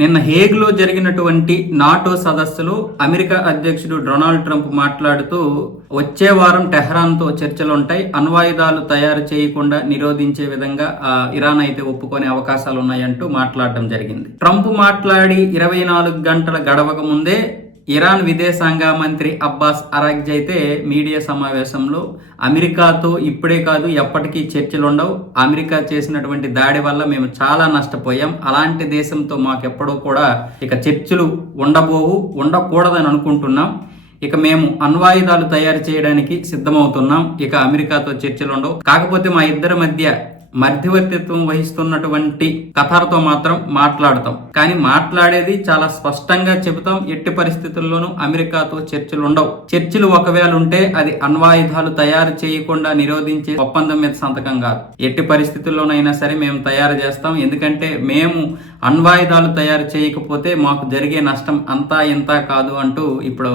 నిన్న హేగ్లో జరిగినటువంటి నాటో సదస్సులో అమెరికా అధ్యక్షుడు డొనాల్డ్ ట్రంప్ మాట్లాడుతూ వచ్చే వారం టెహ్రాన్తో చర్చలుంటాయి. అణ్వాయుధాలు తయారు చేయకుండా నిరోధించే విధంగా ఇరాన్ అయితే ఒప్పుకునే అవకాశాలు ఉన్నాయంటూ మాట్లాడడం జరిగింది. ట్రంప్ మాట్లాడి ఇరవై నాలుగు గంటల గడవక ముందే ఇరాన్ విదేశాంగ మంత్రి అబ్బాస్ అరాగ్జీ అయితే మీడియా సమావేశంలో అమెరికాతో ఇప్పుడే కాదు ఎప్పటికీ చర్చలు ఉండవు అమెరికా చేసినటువంటి దాడి వల్ల మేము చాలా నష్టపోయాం. అలాంటి దేశంతో మాకెప్పుడూ కూడా ఇక చర్చలు ఉండబోవు ఉండకూడదని అనుకుంటున్నాం. ఇక మేము అణ్వాయుధాలు తయారు చేయడానికి సిద్ధమవుతున్నాం. ఇక అమెరికాతో చర్చలు ఉండవు కాకపోతే మా ఇద్దరి మధ్య మధ్యవర్తిత్వం వహిస్తున్నటువంటి ఖతార్తో మాత్రం మాట్లాడతాం. కానీ మాట్లాడేది చాలా స్పష్టంగా చెబుతాం. ఎట్టి పరిస్థితుల్లోనూ అమెరికాతో చర్చలు ఉండవు చర్చలు ఒకవేళ ఉంటే అది అణ్వాయుధాలు తయారు చేయకుండా నిరోధించే ఒప్పందం మీద సంతకం కాదు. ఎట్టి పరిస్థితుల్లోనైనా సరే మేము తయారు చేస్తాం. ఎందుకంటే మేము అణ్వాయుధాలు తయారు చేయకపోతే మాకు జరిగే నష్టం అంతా ఇంత కాదు అంటూ ఇప్పుడు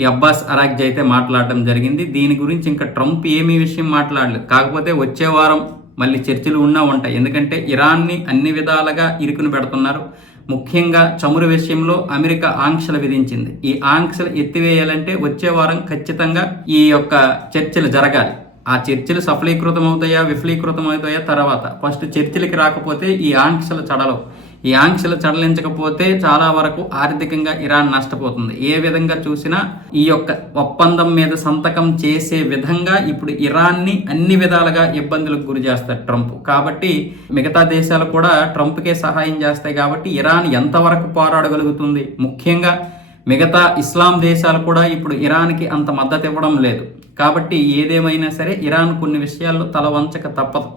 ఈ అబ్బాస్ అరాగ్జీ అయితే మాట్లాడడం జరిగింది. దీని గురించి ఇంకా ట్రంప్ ఏమీ విషయం మాట్లాడలేదు. కాకపోతే వచ్చే వారం మళ్ళీ చర్చలు ఉన్నా ఉంటాయి. ఎందుకంటే ఇరాన్ని అన్ని విధాలుగా ఇరుకును పెడుతున్నారు. ముఖ్యంగా చమురు విషయంలో అమెరికా ఆంక్షలు విధించింది. ఈ ఆంక్షలు ఎత్తివేయాలంటే వచ్చే వారం ఖచ్చితంగా ఈ యొక్క చర్చలు జరగాలి. ఆ చర్చలు సఫలీకృతం అవుతాయా విఫలీకృతం అవుతాయా తర్వాత. ఫస్ట్ చర్చలకి రాకపోతే ఈ ఆంక్షలు చడలవు. ఈ ఆంక్షలు చడలించకపోతే చాలా వరకు ఆర్థికంగా ఇరాన్ నష్టపోతుంది. ఏ విధంగా చూసినా ఈ యొక్క ఒప్పందం మీద సంతకం చేసే విధంగా ఇప్పుడు ఇరాన్ని అన్ని విధాలుగా ఇబ్బందులకు గురి చేస్తారు ట్రంప్. కాబట్టి మిగతా దేశాలు కూడా ట్రంప్కే సహాయం చేస్తాయి కాబట్టి ఇరాన్ ఎంతవరకు పోరాడగలుగుతుంది? ముఖ్యంగా మిగతా ఇస్లాం దేశాలు కూడా ఇప్పుడు ఇరాన్కి అంత మద్దతు ఇవ్వడం లేదు. కాబట్టి ఏదేమైనా సరే ఇరాన్ కొన్ని విషయాల్లో తల వంచక తప్పదు.